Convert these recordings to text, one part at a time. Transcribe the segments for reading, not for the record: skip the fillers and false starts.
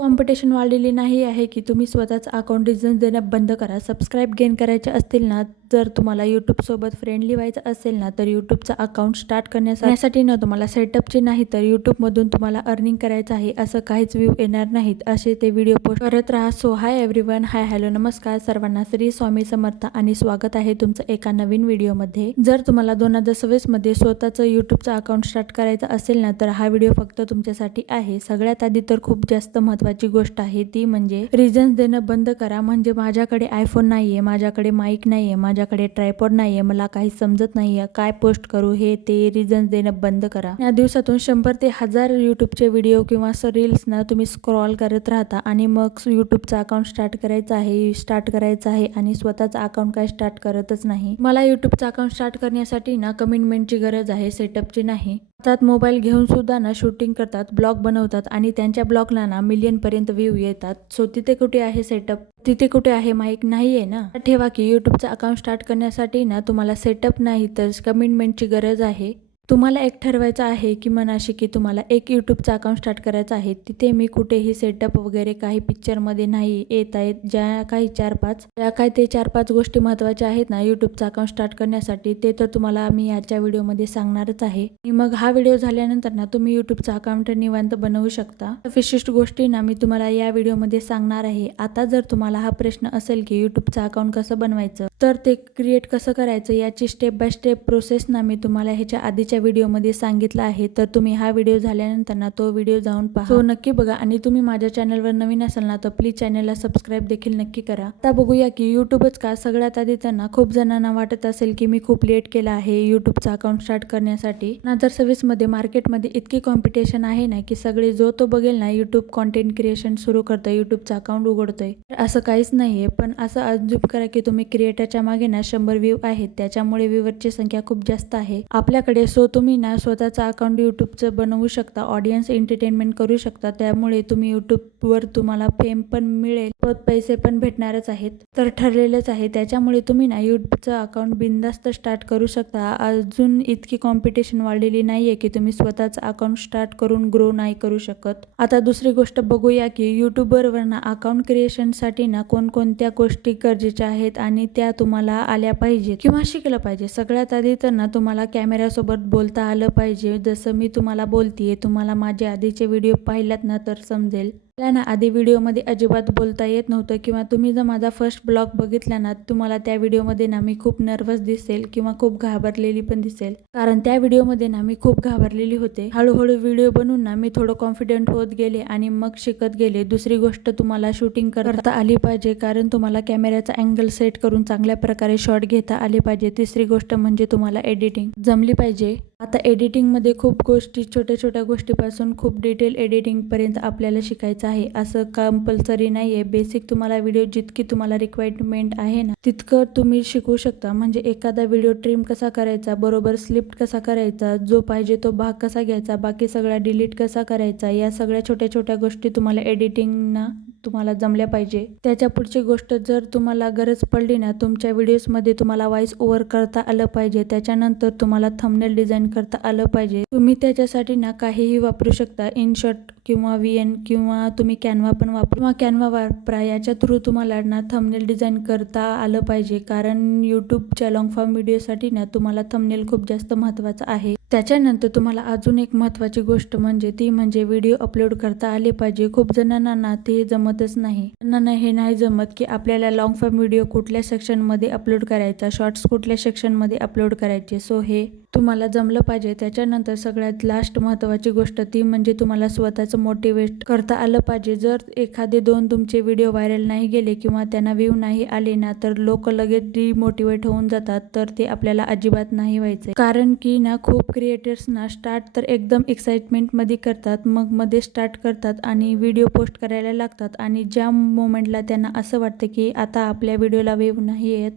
Competition वाढलेली नाही आहे की तुम्ही स्वतःच अकाउंट रीजन्स देणं बंद करा. सबस्क्राईब गेन करायचे असतील ना, जर तुम्हाला यूट्यूबसोबत फ्रेंडली व्हायचं असेल ना, तर यूट्यूबचं अकाउंट स्टार्ट करण्यासाठी ना तुम्हाला सेटअपची नाही तर यूट्यूबमधून तुम्हाला अर्निंग करायचं आहे. असं काहीच व्ह्यू येणार नाहीत, असे ते व्हिडिओ पोस्ट करत राहा. So hi everyone, hi hello नमस्कार सर्वांना, श्री स्वामी समर्थ आणि स्वागत आहे तुमचं एका नवीन व्हिडिओमध्ये. जर तुम्हाला 2026 मध्ये स्वतःचं यूट्यूबचं अकाउंट स्टार्ट करायचं असेल ना, तर हा व्हिडिओ फक्त तुमच्यासाठी आहे. सगळ्यात आधी तर खूप जास्त महत्त्वाची गोष्ट आहे ती म्हणजे रीजन्स देणं बंद करा. म्हणजे माझ्याकडे आयफोन नाहीये, माझ्याकडे माईक नाहीये, माझ्याकडे ट्रायपॉड नाहीये, मला काही समजत नाहीये, काय पोस्ट करू, हे ते रीजन्स देणं बंद करा. या दिवसातून 100 ते 1000 यूट्यूबचे व्हिडिओ किंवा रील्स ना तुम्ही स्क्रॉल करत राहता आणि मग यूट्यूबचा अकाउंट स्टार्ट करायचं आहे आणि स्वतःचा अकाउंट काय स्टार्ट करतच नाही. मला यूट्यूबचा अकाउंट स्टार्ट करण्यासाठी ना कमिटमेंटची गरज आहे, सेटअपची नाही. त्यात मोबाईल घेऊन सुद्धा ना शूटिंग करतात, ब्लॉग बनवतात आणि त्यांच्या ब्लॉगला ना मिलियन पर्यंत व्ह्यू येतात. सो तिथे कुठे आहे सेटअप, तिथे कुठे आहे माईक, नाहीये ना. ठेवा की यूट्यूबचा अकाउंट स्टार्ट करण्यासाठी ना तुम्हाला सेटअप नाही तर कमिटमेंटची गरज आहे. तुम्हाला एक ठरवायचं आहे की मनाशी की तुम्हाला एक यूट्यूबचं अकाउंट स्टार्ट करायचं आहे. तिथे मी कुठेही सेटअप वगैरे काही पिक्चरमध्ये नाही येत आहेत. ज्या काही 4-5 गोष्टी महत्त्वाच्या आहेत ना यूट्यूबचं अकाउंट स्टार्ट करण्यासाठी, ते तर तुम्हाला मी याच्या व्हिडिओमध्ये सांगणारच आहे. आणि मग हा व्हिडिओ झाल्यानंतर ना तुम्ही यूट्यूबचं अकाउंट निवांत बनवू शकता. विशिष्ट गोष्टी ना मी तुम्हाला या व्हिडिओमध्ये सांगणार आहे. आता जर तुम्हाला हा प्रश्न असेल की यूट्यूबचं अकाउंट कसं बनवायचं, तर ते क्रिएट कसं करायचं, याची स्टेप बाय स्टेप प्रोसेस ना मी तुम्हाला ह्याच्या आधीच्या व्हिडिओमध्ये सांगितलं आहे. तर तुम्ही हा व्हिडिओ झाल्यानंतर ना तो व्हिडिओ जाऊन पहा. तो नक्की बघा आणि तुम्ही माझ्या चॅनलवर नवीन असाल ना तर प्लीज चॅनलला सबस्क्राईब देखील नक्की करा. आता बघूया की यूट्यूबच का. सगळ्यात आधी त्यांना खूप जणांना वाटत असेल की मी खूप लेट केला आहे यूट्यूबचा अकाउंट स्टार्ट करण्यासाठी. 2026 मध्ये मार्केटमध्ये इतकी कॉम्पिटिशन आहे ना की सगळे जो तो बघेल ना यूट्यूब कॉन्टेंट क्रिएशन सुरू करतोय, यूट्यूबचा अकाउंट उघडतोय. असं काहीच नाहीये, पण असं अज्युम करा की तुम्ही क्रिएटरच्या मागे ना 100 व्ह्यू आहेत, त्याच्यामुळे व्ह्यूवरची संख्या खूप जास्त आहे आपल्याकडे. सो तुम्ही ना स्वतःचं अकाउंट यूट्यूबचं बनवू शकता, ऑडियन्स एंटरटेनमेंट करू शकता. त्यामुळे तुम्ही यूट्यूबवर तुम्हाला फेम पण मिळेल, पैसे पण भेटणारच आहेत, तर ठरलेलंच आहे. त्याच्यामुळे तुम्ही ना यूट्यूबचं अकाउंट बिनधास्त स्टार्ट करू शकता. अजून इतकी कॉम्पिटिशन वाढलेली नाहीये की तुम्ही स्वतःचं अकाउंट स्टार्ट करून ग्रो नाही करू शकत. आता दुसरी गोष्ट बघूया की यूट्यूबरवर ना अकाउंट क्रिएशनसाठी ना कोणकोणत्या गोष्टी गरजेच्या आहेत आणि त्या तुम्हाला आल्या पाहिजेत किंवा शिकलं पाहिजे. सगळ्यात आधी तर ना तुम्हाला कॅमेऱ्यासोबत बोलता आलं पाहिजे. जसं मी तुम्हाला बोलतीये, तुम्हाला माझे आधीचे व्हिडिओ पाहिलात ना तर समजेल. मला ना आधी व्हिडिओमध्ये अजिबात बोलता येत नव्हतं किंवा तुम्ही जर माझा फर्स्ट ब्लॉग बघितला ना तुम्हाला त्या व्हिडिओमध्ये ना मी खूप नर्वस दिसेल किंवा खूप घाबरलेली पण दिसेल, कारण त्या व्हिडिओमध्ये ना मी खूप घाबरलेली होते. हळूहळू व्हिडिओ बनवून ना मी थोडं कॉन्फिडंट होत गेले आणि मग शिकत गेले. दुसरी गोष्ट, तुम्हाला शूटिंग करता आली पाहिजे, कारण तुम्हाला कॅमेऱ्याचा अँगल सेट करून चांगल्या प्रकारे शॉट घेता आले पाहिजे. तिसरी गोष्ट म्हणजे तुम्हाला एडिटिंग जमली पाहिजे. आता एडिटिंगमध्ये खूप गोष्टी, छोट्या छोट्या गोष्टीपासून खूप डिटेल एडिटिंगपर्यंत आपल्याला शिकायचं आहे. असं कंपल्सरी नाही आहे. बेसिक तुम्हाला व्हिडिओ जितकी तुम्हाला रिक्वायरमेंट आहे ना तितकं तुम्ही शिकू शकता. म्हणजे एखादा व्हिडिओ ट्रिम कसा करायचा, बरोबर स्लिप्ट कसा करायचा, जो पाहिजे तो भाग कसा घ्यायचा, बाकी सगळा डिलीट कसा करायचा, या सगळ्या छोट्या छोट्या गोष्टी तुम्हाला एडिटिंगना तुम्हाला जमल्या पाहिजे. त्याच्या पुढची गोष्ट, जर तुम्हाला गरज पडली ना तुमच्या व्हिडिओजमध्ये तुम्हाला व्हॉइस ओव्हर करता आलं पाहिजे. त्याच्यानंतर तुम्हाला थंबनेल डिझाईन करता आलं पाहिजे. तुम्ही त्याच्यासाठी ना काहीही वापरू शकता, इनशॉट किंवा VN किंवा तुम्ही कॅनवा पण वापरा. याच्या थ्रू तुम्हाला ना थंबनेल डिझाईन करता आलं पाहिजे, कारण यूट्यूबच्या लॉंग फॉर्म व्हिडिओसाठी ना तुम्हाला थंबनेल खूप जास्त महत्त्वाचं आहे. त्याच्यानंतर तुम्हाला अजून एक महत्त्वाची गोष्ट ती म्हणजे व्हिडिओ अपलोड करता आले पाहिजे. खूप जणांना ना ते जमतच नाही. त्यांना हे नाही जमत की आपल्याला लॉंग फॉर्म व्हिडिओ कुठल्या सेक्शनमध्ये अपलोड करायचा, शॉर्ट्स कुठल्या सेक्शनमध्ये अपलोड करायचे. सो हे तुम्हाला जमलं पाहिजे. त्याच्यानंतर सगळ्यात लास्ट महत्त्वाची गोष्ट म्हणजे तुम्हाला स्वतःचं मोटिवेट करता आलं पाहिजे. जर एखादे 2 तुमचे व्हिडिओ व्हायरल नाही गेले किंवा त्यांना व्ह्यू नाही आले ना तर लोक लगेच डिमोटिवेट होऊन जातात. तर ते आपल्याला अजिबात नाही व्हायचं, कारण की ना खूप क्रिएटर्स ना स्टार्ट तर एकदम एक्साइटमेंटमध्ये करतात, मग मध्ये स्टार्ट करतात आणि व्हिडिओ पोस्ट करायला लागतात आणि ज्या मोमेंटला त्यांना असं वाटतं की आता आपल्या व्हिडिओला व्ह्यू नाही येत,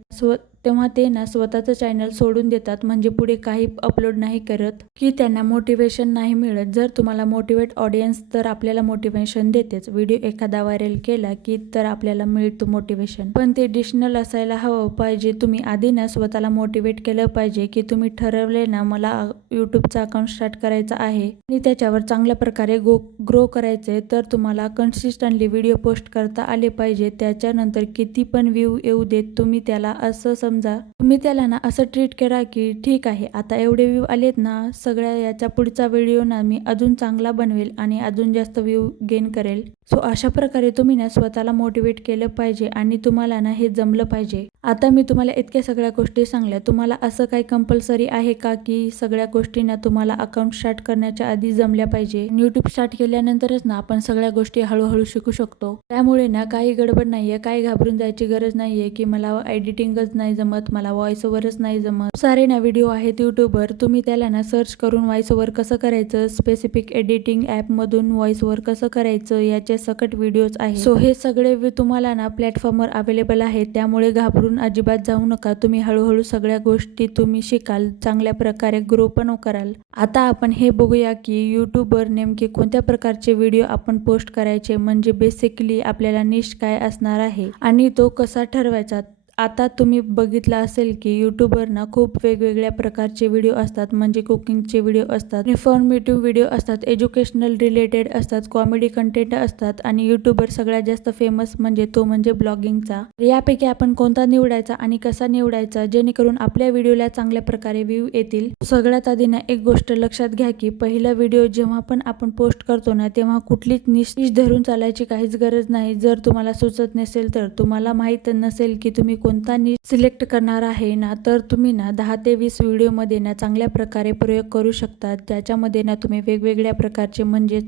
तेव्हा ते ना स्वतःचं चॅनल सोडून देतात, म्हणजे पुढे काही अपलोड नाही करत की त्यांना मोटिवेशन नाही मिळत. जर तुम्हाला मोटिवेट ऑडियन्स तर आपल्याला मोटिवेशन देतेच. व्हिडिओ एखादा व्हायरल केला की तर आपल्याला मिळतो मोटिवेशन, पण ते डिशनल असायला हवं पाहिजे. तुम्ही आधी ना स्वतःला मोटिवेट केलं पाहिजे की तुम्ही ठरवले ना मला यूट्यूबचा अकाउंट स्टार्ट करायचा आहे आणि त्याच्यावर चांगल्या प्रकारे ग्रो करायचे, तर तुम्हाला कन्सिस्टंटली व्हिडिओ पोस्ट करता आले पाहिजे. त्याच्यानंतर किती पण व्ह्यू येऊ देत, तुम्ही त्याला असं समजा, तुम्ही त्याला ना असं ट्रीट करा की ठीक आहे, आता एवढे व्ह्यू आलेत ना, सगळ्या याच्या पुढचा व्हिडिओ ना मी अजून चांगला बनवेल आणि अजून जास्त व्ह्यू गेन करेल. सो अशा प्रकारे तुम्ही ना स्वतःला मोटिवेट केलं पाहिजे आणि तुम्हाला ना हे जमलं पाहिजे. आता मी तुम्हाला इतक्या सगळ्या गोष्टी सांगल्या, तुम्हाला असं काही कंपल्सरी आहे का की सगळ्या गोष्टी ना तुम्हाला अकाउंट स्टार्ट करण्याच्या आधी जमल्या पाहिजे? यूट्यूब स्टार्ट केल्यानंतरच ना आपण सगळ्या गोष्टी हळूहळू शिकू शकतो. त्यामुळे ना काही गडबड नाहीये, काही घाबरून जायची गरज नाहीये की मला एडिटिंगच नाही जमत, मला व्हॉइस ओव्हरच नाही जमत. सारे ना व्हिडिओ आहेत यूट्यूबवर, तुम्ही त्याला ना सर्च करून व्हॉइस ओव्हर कसं करायचं, स्पेसिफिक एडिटिंग ॲपमधून व्हॉइस ओव्हर कसं करायचं याचे सकट व्हिडिओज आहेत. सो हे सगळे तुम्हाला ना प्लॅटफॉर्मवर अवेलेबल आहेत, त्यामुळे घाबरून अजिबात जाऊ नका. तुम्ही हळूहळू सगळ्या गोष्टी तुम्ही शिकाल, चांगल्या प्रकारे ग्रो पण कराल. आता आपण हे बघूया की यूट्यूबवर नेमके कोणत्या प्रकारचे व्हिडिओ आपण पोस्ट करायचे, म्हणजे बेसिकली आपल्याला निश काय असणार आहे आणि तो कसा ठरवायचा. आता तुम्ही बघितलं असेल की यूट्यूबवर ना खूप वेगवेगळ्या प्रकारचे व्हिडिओ असतात, म्हणजे कुकिंगचे व्हिडिओ असतात, इन्फॉर्मेटिव्ह व्हिडिओ असतात, एज्युकेशनल रिलेटेड असतात, कॉमेडी कंटेंट असतात आणि यूट्यूबवर सगळ्यात जास्त फेमस म्हणजे ब्लॉगिंगचा. यापैकी आपण कोणता निवडायचा आणि कसा निवडायचा जेणेकरून आपल्या व्हिडिओला चांगल्या प्रकारे व्ह्यू येतील. सगळ्यात आधी ना एक गोष्ट लक्षात घ्या की पहिला व्हिडिओ जेव्हा पण आपण पोस्ट करतो ना, तेव्हा कुठलीच निश धरून चालायची काहीच गरज नाही. जर तुम्हाला सुचत नसेल, तर तुम्हाला माहीत नसेल की तुम्ही कोणता निश सिलेक्ट करणार आहे ना, तर तुम्ही ना 10 ते 20 व्हिडिओमध्ये ना चांगल्या प्रकारे प्रयोग करू शकता. त्याच्यामध्ये ना तुम्ही वेगवेगळ्या प्रकारचे म्हणजे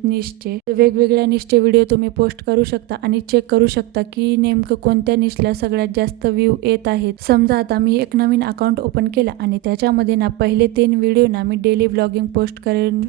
वेगवेगळ्या निशचे व्हिडिओ तुम्ही पोस्ट करू शकता आणि चेक करू शकता की नेमकं कोणत्या निशला सगळ्यात जास्त व्ह्यू येत आहेत. समजा आता मी एक नवीन अकाउंट ओपन केला आणि त्याच्यामध्ये ना पहिले 3 व्हिडिओ ना मी डेली व्लॉगिंग पोस्ट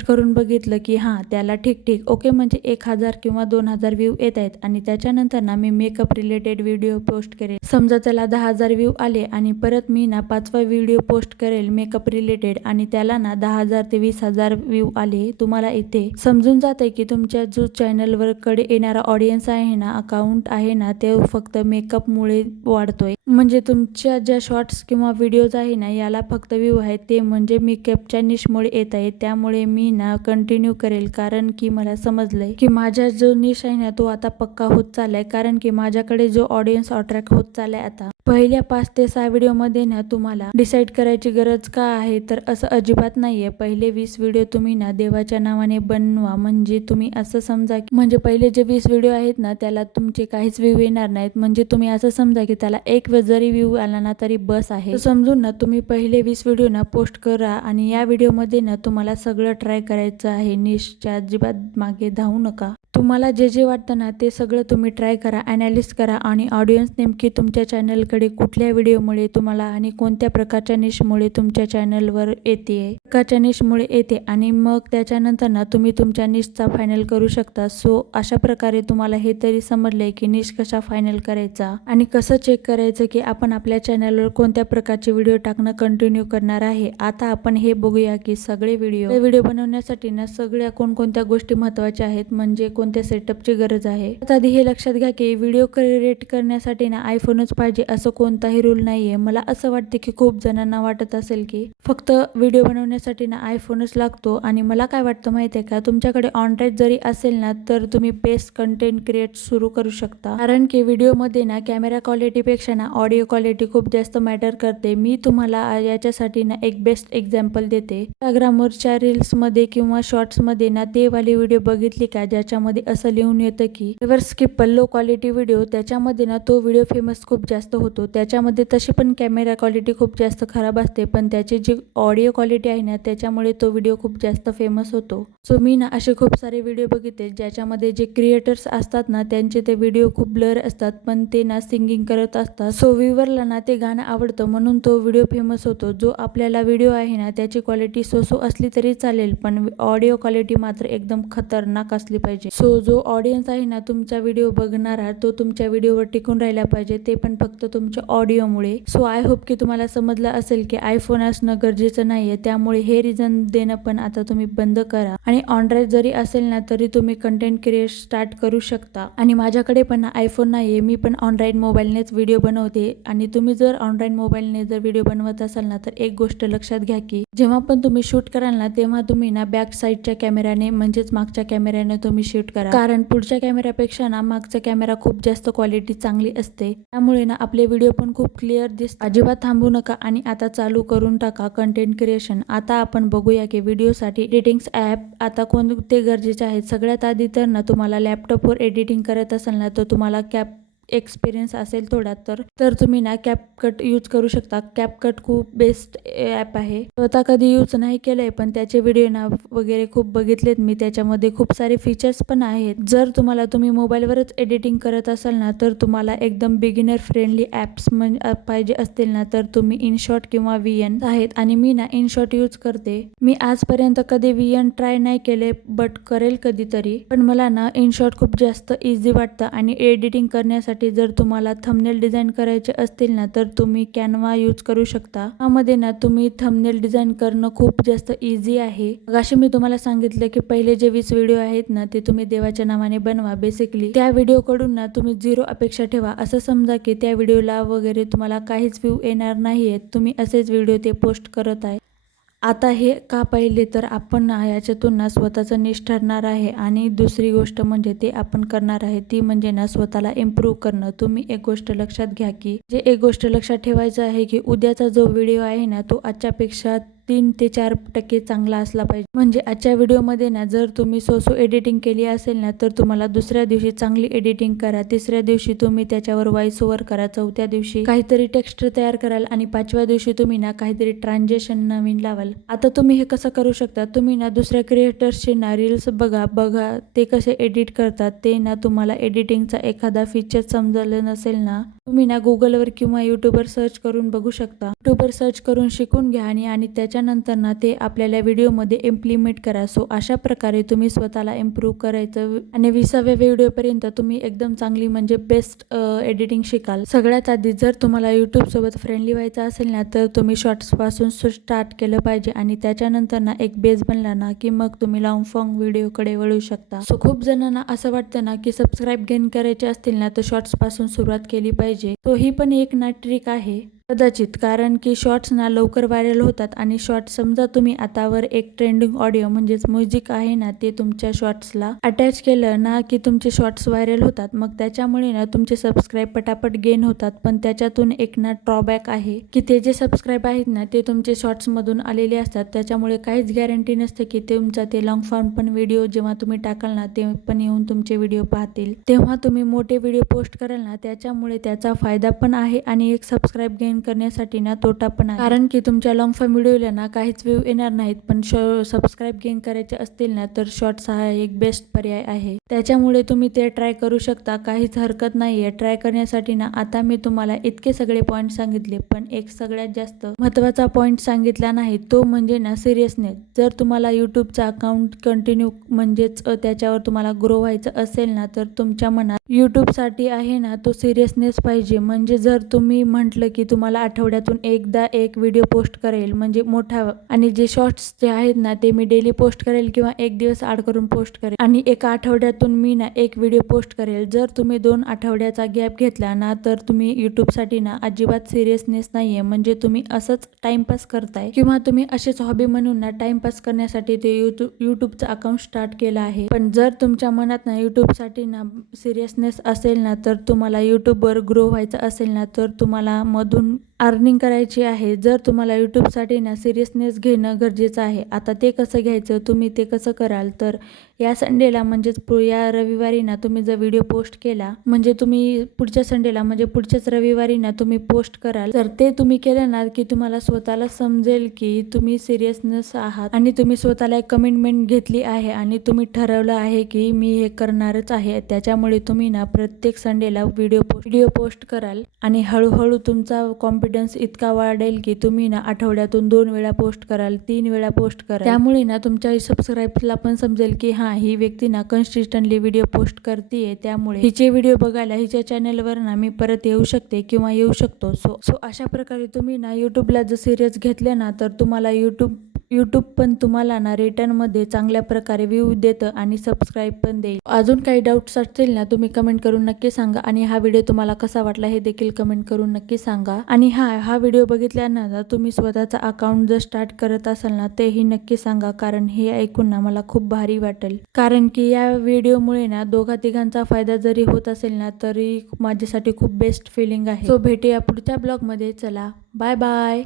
करून बघितलं की हां त्याला ठीक ओके, म्हणजे 1000 किंवा 2000 व्ह्यू येत आहेत आणि त्याच्यानंतर ना मी मेकअप रिलेटेड व्हिडिओ पोस्ट करेल. समजा त्याला 10,000 व्ह्यू आले आणि परत मी ना 5वा व्हिडिओ पोस्ट करेल मेकअप रिलेटेड आणि त्याला ना 10,000 ते 20,000 व्ह्यू आले. तुम्हाला इथे समजून जाते की तुमच्या जो चॅनलवर कडे येणारा ऑडियन्स आहे ना, अकाउंट आहे ना, ते फक्त मेकअपमुळे वाढतोय. म्हणजे तुमच्या ज्या शॉर्ट्स किंवा व्हिडिओज आहे ना याला फक्त व्ह्यू आहेत ते म्हणजे मेकअपच्या निशमुळे येत आहेत. त्यामुळे मी ना कंटिन्यू करेल, कारण की मला समजलंय की माझा जो निश आहे ना तो आता पक्का होत चाललाय, कारण की माझ्याकडे जो ऑडियन्स अट्रॅक्ट होत चाललाय. आता पहिल्या 5 ते 6 व्हिडिओमध्ये ना तुम्हाला डिसाईड करायची गरज का आहे, तर असं अजिबात नाहीये. पहिले 20 व्हिडिओ तुम्ही ना देवाच्या नावाने बनवा, म्हणजे तुम्ही असं समजा म्हणजे पहिले जे 20 व्हिडिओ आहेत ना त्याला तुमचे काहीच व्ह्यू येणार नाहीत. म्हणजे तुम्ही असं समजा की त्याला एक जरी व्ह्यू आला ना तरी बस आहे. समजून ना तुम्ही पहिले 20 व्हिडिओ ना पोस्ट करा आणि या व्हिडिओमध्ये ना तुम्हाला सगळं ट्राय करायचं आहे. निशच्या अजिबात मागे धावू नका. तुम्हाला जे वाटतं ना ते सगळं तुम्ही ट्राय करा, ॲनालिस्ट करा आणि ऑडियन्स नेमकी तुमच्या चॅनलकडे कुठल्या व्हिडिओमुळे तुम्हाला आणि कोणत्या प्रकारच्या निशमुळे तुमच्या चॅनलवर येते आणि मग त्याच्यानंतर ना तुम्ही तुमच्या निशचा फायनल करू शकता. सो अशा प्रकारे तुम्हाला हे तरी समजलंय की निश कशा फायनल करायचा आणि कसं चेक करायचं की आपण आपल्या चॅनलवर कोणत्या प्रकारचे व्हिडिओ टाकणं कंटिन्यू करणार आहे. आता आपण हे बघूया की सगळे व्हिडिओ बनवण्यासाठी ना सगळ्या कोणकोणत्या गोष्टी महत्त्वाच्या आहेत, म्हणजे कोणत्या सेटअपची गरज आहे. आधी हे लक्षात घ्या की व्हिडिओ क्रिएट करण्यासाठी ना आयफोनच पाहिजे असं कोणताही रूल नाहीये. मला असं वाटते की खूप जणांना वाटत असेल की फक्त व्हिडिओ बनवण्यासाठी ना आयफोनच लागतो, आणि मला काय वाटतं माहितीये का, तुमच्याकडे ऑनड्रॉइड जरी असेल ना तर तुम्ही बेस्ट कंटेंट क्रिएट सुरू करू शकता, कारण की व्हिडिओमध्ये ना कॅमेरा क्वालिटीपेक्षा ना ऑडिओ क्वालिटी खूप जास्त मॅटर करते. मी तुम्हाला याच्यासाठी ना एक बेस्ट एक्झाम्पल देते. इंस्टाग्रामवरच्या रील्समध्ये किंवा शॉर्ट्समध्ये ना ते वाली व्हिडिओ बघितली का ज्याच्यामध्ये असं लिहून येतं की never skip low quality video, त्याच्यामध्ये ना तो व्हिडिओ फेमस खूप जास्त होतो. त्याच्यामध्ये तशी पण कॅमेरा क्वालिटी खूप जास्त खराब असते, पण त्याची जी ऑडिओ क्वालिटी आहे ना त्याच्यामुळे तो व्हिडिओ खूप जास्त फेमस होतो. सो मी ना असे खूप सारे व्हिडिओ बघितले ज्याच्यामध्ये जे क्रिएटर्स असतात ना त्यांचे ते व्हिडिओ खूप ब्लर असतात, पण ते ना सिंगिंग करत असतात. सो व्ह्यूअरला ना ते गाणं आवडतं म्हणून तो व्हिडिओ फेमस होतो. जो आपल्याला व्हिडिओ आहे ना त्याची क्वालिटी सो असली तरी चालेल, पण ऑडिओ क्वालिटी मात्र एकदम खतरनाक असली पाहिजे. सो जो ऑडियन्स आहे ना तुमचा व्हिडिओ बघणारा तो तुमच्या व्हिडिओवर टिकून राहिला पाहिजे, ते पण फक्त तुमच्या ऑडिओमुळे. सो आय होप की तुम्हाला समजलं असेल की आयफोन असणं गरजेचं नाहीये, त्यामुळे हे रिझन देणं पण आता तुम्ही बंद करा. आणि अँड्रॉइड जरी असेल ना तरी तुम्ही कंटेंट क्रिएट स्टार्ट करू शकता. आणि माझ्याकडे पण आयफोन नाहीये, मी पण अँड्रॉइड मोबाईलनेच व्हिडिओ बनवते. आणि तुम्ही जर अँड्रॉइड मोबाईलने जर व्हिडिओ बनवत असाल ना तर एक गोष्ट लक्षात घ्या की जेव्हा पण तुम्ही शूट कराल ना तेव्हा तुम्ही ना बॅक साईडच्या कॅमेऱ्याने म्हणजेच मागच्या कॅमेऱ्याने तुम्ही शूट करा, कारण पुढच्या कॅमेऱ्यापेक्षा ना मागचा कॅमेरा खूप जास्त क्वालिटी चांगली असते. त्यामुळे ना आपले व्हिडिओ पण खूप क्लिअर दिसतात. अजिबात थांबू नका आणि आता चालू करून टाका कंटेंट क्रिएशन. आता आपण बघूया की व्हिडिओसाठी एडिटिंग्स ॲप आता कोणते गरजेचे आहेत. सगळ्यात आधी तर ना तुम्हाला लॅपटॉपवर एडिटिंग करत असाल ना तर तुम्हाला एक्सपिरियन्स असेल थोडा तर तुम्ही ना कॅपकट यूज करू शकता. कॅपकट खूप बेस्ट ॲप आहे. स्वतः कधी यूज नाही केलंय पण त्याचे व्हिडिओ ना वगैरे खूप बघितलेत मी. त्याच्यामध्ये खूप सारे फीचर्स पण आहेत. जर तुम्ही मोबाईलवरच एडिटिंग करत असाल ना तर तुम्हाला एकदम बिगिनर फ्रेंडली ॲप्स पाहिजे असतील ना तर तुम्ही इनशॉट किंवा VN आहेत आणि मी ना इनशॉट यूज करते. मी आजपर्यंत कधी VN ट्राय नाही केले बट करेल कधीतरी. पण मला ना इनशॉट खूप जास्त इझी वाटतं. आणि एडिटिंग करण्यासाठी जर तुम्हाला थंबनेल डिझाईन करायचे असतील ना तर तुम्ही कॅनवा यूज करू शकता. त्यामध्ये ना तुम्ही थंबनेल डिझाईन करणं खूप जास्त इझी आहे. अशी मी तुम्हाला सांगितलं की पहिले जे 20 व्हिडिओ आहेत ना ते तुम्ही देवाच्या नावाने बनवा. बेसिकली त्या व्हिडिओकडून ना तुम्ही 0 अपेक्षा ठेवा. असं समजा की त्या व्हिडिओला वगैरे तुम्हाला काहीच व्ह्यू येणार नाहीयेत, तुम्ही असेच व्हिडिओ ते पोस्ट करत आहे. आता हे का पाहिले तर आपण ना याच्यातून ना स्वतःचं निष्ठ ठरणार आहे. आणि दुसरी गोष्ट म्हणजे ते आपण करणार आहे ती म्हणजे ना स्वतःला इम्प्रूव्ह करणं. तुम्ही एक गोष्ट लक्षात घ्या की एक गोष्ट लक्षात ठेवायचं आहे की उद्याचा जो व्हिडिओ आहे ना तो आजच्यापेक्षा 3 ते 4% चांगला असला पाहिजे. म्हणजे आजच्या व्हिडिओमध्ये ना जर तुम्ही सो एडिटिंग केली असेल ना तर तुम्हाला दुसऱ्या दिवशी चांगली एडिटिंग करा, तिसऱ्या दिवशी तुम्ही त्याच्यावर व्हॉइस ओव्हर करा, चौथ्या दिवशी काहीतरी टेक्स्चर तयार कराल आणि 5व्या दिवशी तुम्ही ना काहीतरी ट्रान्झॅक्शन नवीन लावाल. आता तुम्ही हे कसं करू शकता, तुम्ही ना दुसऱ्या क्रिएटर्सचे ना रील्स बघा ते कसे एडिट करतात. ते ना तुम्हाला एडिटिंगचा एखादा फीचर समजलं नसेल ना तुम्ही ना गुगलवर किंवा यूट्यूबवर सर्च करून बघू शकता. यूट्यूबवर सर्च करून शिकून घ्या आणि त्याच्यानंतर ना ते आपल्याला व्हिडिओमध्ये इम्प्लिमेंट करा. सो अशा प्रकारे तुम्ही स्वतःला इम्प्रूव्ह करायचं आणि 20व्या व्हिडिओपर्यंत तुम्ही एकदम चांगली म्हणजे बेस्ट एडिटिंग शिकाल. सगळ्यात आधी जर तुम्हाला यूट्यूब सोबत फ्रेंडली व्हायचं असेल ना तर तुम्ही शॉर्ट्स पासून स्टार्ट केलं पाहिजे आणि त्याच्यानंतर ना एक बेस बनला ना की मग तुम्ही लॉंग फॉर्म व्हिडिओकडे वळू शकता. सो खूप जणांना असं वाटतं ना की सबस्क्राईब गेन करायचे असतील ना तर शॉर्ट्स पासून सुरुवात केली पाहिजे. तो ही पण एक ना ट्रिक आहे कदाचित, कारण की शॉर्ट्स ना लवकर व्हायरल होतात. आणि शॉर्ट्स समजा तुम्ही आतावर एक ट्रेंडिंग ऑडिओ म्हणजेच म्युझिक आहे ना ते तुमच्या शॉर्ट्सला अटॅच केलं ना की तुमचे शॉर्ट्स व्हायरल होतात. मग त्याच्यामुळे ना तुमचे सबस्क्राईब पटापट गेन होतात. पण त्याच्यातून एक ना ड्रॉबॅक आहे की ते जे सबस्क्राईब आहेत ना ते तुमचे शॉर्ट्समधून आलेले असतात. त्याच्यामुळे काहीच गॅरंटी नसते की तुमचा ते लॉंग फॉर्म पण व्हिडिओ जेव्हा तुम्ही टाकाल ना ते पण येऊन तुमचे व्हिडिओ पाहतील. तेव्हा तुम्ही मोठे व्हिडिओ पोस्ट कराल ना त्याच्यामुळे त्याचा फायदा पण आहे आणि एक सबस्क्राईब गेन करण्यासाठी ना तोटा पण आहे. कारण की तुमच्या लॉंग फॉर्म व्हिडिओला ना काहीच व्ह्यू येणार नाहीत, पण सबस्क्राईब गेन करायचे असतील ना तर शॉर्ट्स हा एक बेस्ट पर्याय आहे. त्याच्यामुळे तुम्ही ते ट्राय करू शकता, काहीच हरकत नाहीये ट्राय करण्यासाठी. ना आता मी तुम्हाला इतके सगळे पॉईंट सांगितले पण एक सगळ्यात जास्त महत्त्वाचा पॉईंट सांगितला नाही तो म्हणजे ना सिरियसनेस. जर तुम्हाला यूट्यूबचा अकाउंट कंटिन्यू म्हणजेच त्याच्यावर तुम्हाला ग्रो व्हायचं असेल ना तर तुमच्या मनात यूट्यूबसाठी आहे ना तो सिरियसनेस पाहिजे. म्हणजे जर तुम्ही म्हटलं की तुम्हाला आठवड्यातून एकदा एक व्हिडिओ पोस्ट करेल म्हणजे मोठा, आणि जे शॉर्ट्स जे आहेत ना ते मी डेली पोस्ट करेल किंवा एक दिवस आड करून पोस्ट करेल आणि एका आठवड्यातून मी ना एक व्हिडिओ पोस्ट करेल. जर तुम्ही 2 आठवड्याचा गॅप घेतला ना तर तुम्ही यूट्यूबसाठी ना अजिबात सिरियसनेस नाहीये. म्हणजे तुम्ही असंच टाइमपास करताय किंवा तुम्ही असेच हॉबी म्हणून ना टाइमपास करण्यासाठी ते यूट्यूबचं अकाउंट स्टार्ट केलं आहे. पण जर तुमच्या मनात ना यूट्यूबसाठी ना सिरियसनेस असेल ना तर तुम्हाला यूट्यूबवर ग्रो व्हायचं असेल ना तर तुम्हाला मधून अर्निंग करायची आहे. जर तुम्हाला यूट्यूबसाठी ना सिरियसनेस घेणं गरजेचं आहे. आता ते कसं घ्यायचं, तुम्ही ते कसं कराल तर या संडेला म्हणजेच या रविवारी ना तुम्ही जर व्हिडिओ पोस्ट केला म्हणजे तुम्ही पुढच्या संडेला म्हणजे पुढच्याच रविवारी ना तुम्ही पोस्ट कराल तर ते तुम्ही केलं ना की तुम्हाला स्वतःला समजेल की तुम्ही सिरियसनेस आहात आणि तुम्ही स्वतःला एक कमिटमेंट घेतली आहे आणि तुम्ही ठरवलं आहे की मी हे करणारच आहे. त्याच्यामुळे तुम्ही ना प्रत्येक संडेला व्हिडिओ पोस्ट कराल आणि हळूहळू तुमचा कॉम्पिटिशन कॉन्फिडन्स इतका वाढेल की तुम्ही ना आठवड्यातून 2 वेळा पोस्ट कराल, 3 वेळा पोस्ट कराल. त्यामुळे ना तुमच्या सबस्क्राईबला पण समजेल की हां, ही व्यक्ती ना कन्सिस्टंटली व्हिडिओ पोस्ट करतीये, त्यामुळे हिचे व्हिडिओ बघायला हिच्या चॅनलवर ना मी परत येऊ शकते किंवा येऊ शकतो. सो अशा प्रकारे तुम्ही ना यूट्यूबला जर सिरियस घेतले ना तर तुम्हाला यूट्यूब पण तुम्हाला ना रिटर्नमध्ये चांगल्या प्रकारे व्ह्यू देतं आणि सबस्क्राईब पण देईल. अजून काही डाऊट्स असतील ना तुम्ही कमेंट करून नक्की सांगा आणि हा व्हिडिओ तुम्हाला कसा वाटला हे देखील कमेंट करून नक्की सांगा. आणि हा व्हिडिओ बघितल्यानंतर तुम्ही स्वतःचा अकाउंट जर स्टार्ट करत असाल ना तेही नक्की सांगा, कारण हे ऐकून ना मला खूप भारी वाटेल. कारण की या व्हिडिओमुळे ना दोघा-तिघांचा फायदा जरी होत असेल ना तरी माझ्यासाठी खूप बेस्ट फिलिंग आहे. सो भेटूया पुढच्या ब्लॉगमध्ये. चला बाय बाय.